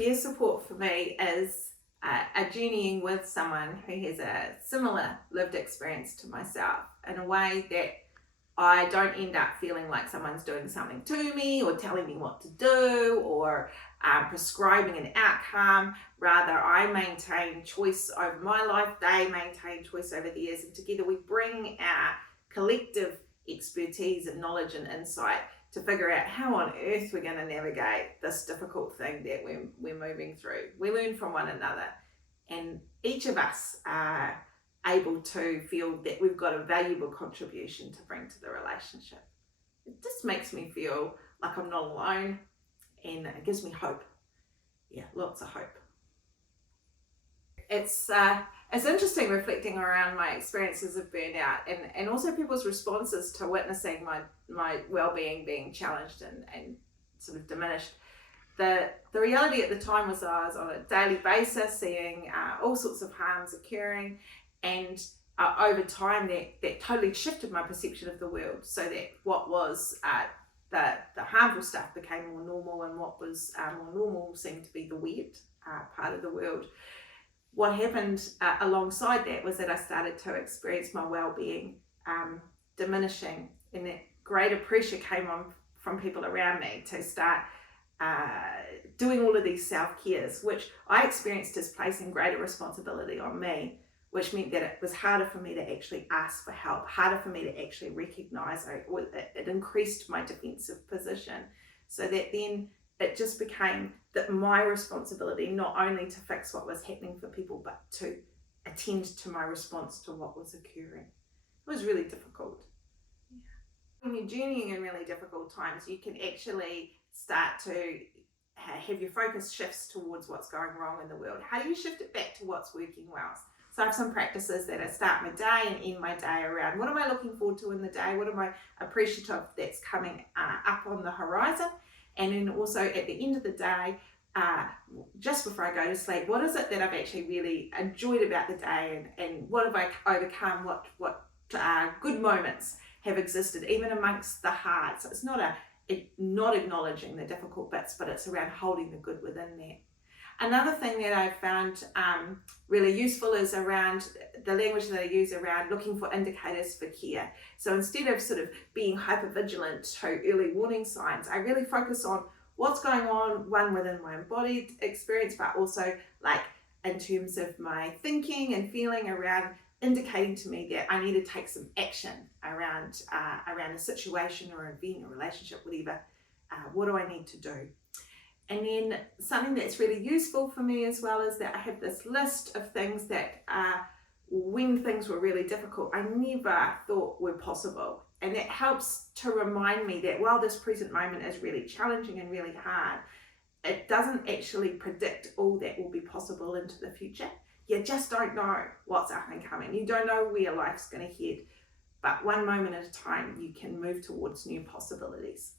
peer support for me is a journeying with someone who has a similar lived experience to myself, in a way that I don't end up feeling like someone's doing something to me or telling me what to do or prescribing an outcome. Rather, I maintain choice over my life, they maintain choice over theirs, and together we bring our collective expertise and knowledge and insight to figure out how on earth we're going to navigate this difficult thing that we're moving through. We learn from one another, and each of us are able to feel that we've got a valuable contribution to bring to the relationship. It just makes me feel like I'm not alone, and it gives me hope. Yeah, lots of hope. It's interesting reflecting around my experiences of burnout and also people's responses to witnessing my well-being being challenged and sort of diminished. The reality at the time was I was on a daily basis seeing all sorts of harms occurring, and over time that totally shifted my perception of the world, so that what was the harmful stuff became more normal, and what was more normal seemed to be the weird part of the world. What happened alongside that was that I started to experience my well-being diminishing, and that greater pressure came on from people around me to start doing all of these self-cares, which I experienced as placing greater responsibility on me, which meant that it was harder for me to actually ask for help, harder for me to actually recognize it increased my defensive position, so that then it just became that my responsibility not only to fix what was happening for people, but to attend to my response to what was occurring. It was really difficult. Yeah. When you're journeying in really difficult times, you can actually start to have your focus shifts towards what's going wrong in the world. How do you shift it back to what's working well? So I have some practices that I start my day and end my day around. What am I looking forward to in the day? What am I appreciative that's coming up on the horizon? And then also at the end of the day, just before I go to sleep, what is it that I've actually really enjoyed about the day, and what have I overcome? What good moments have existed even amongst the hard? So it's not acknowledging the difficult bits, but it's around holding the good within that. Another thing that I've found really useful is around the language that I use around looking for indicators for care. So instead of sort of being hypervigilant to early warning signs, I really focus on what's going on, one within my embodied experience, but also like in terms of my thinking and feeling around indicating to me that I need to take some action around a situation or event or relationship, whatever. What do I need to do? And then something that's really useful for me as well is that I have this list of things that when things were really difficult, I never thought were possible. And that helps to remind me that while this present moment is really challenging and really hard, it doesn't actually predict all that will be possible into the future. You just don't know what's up and coming. You don't know where life's going to head. But one moment at a time, you can move towards new possibilities.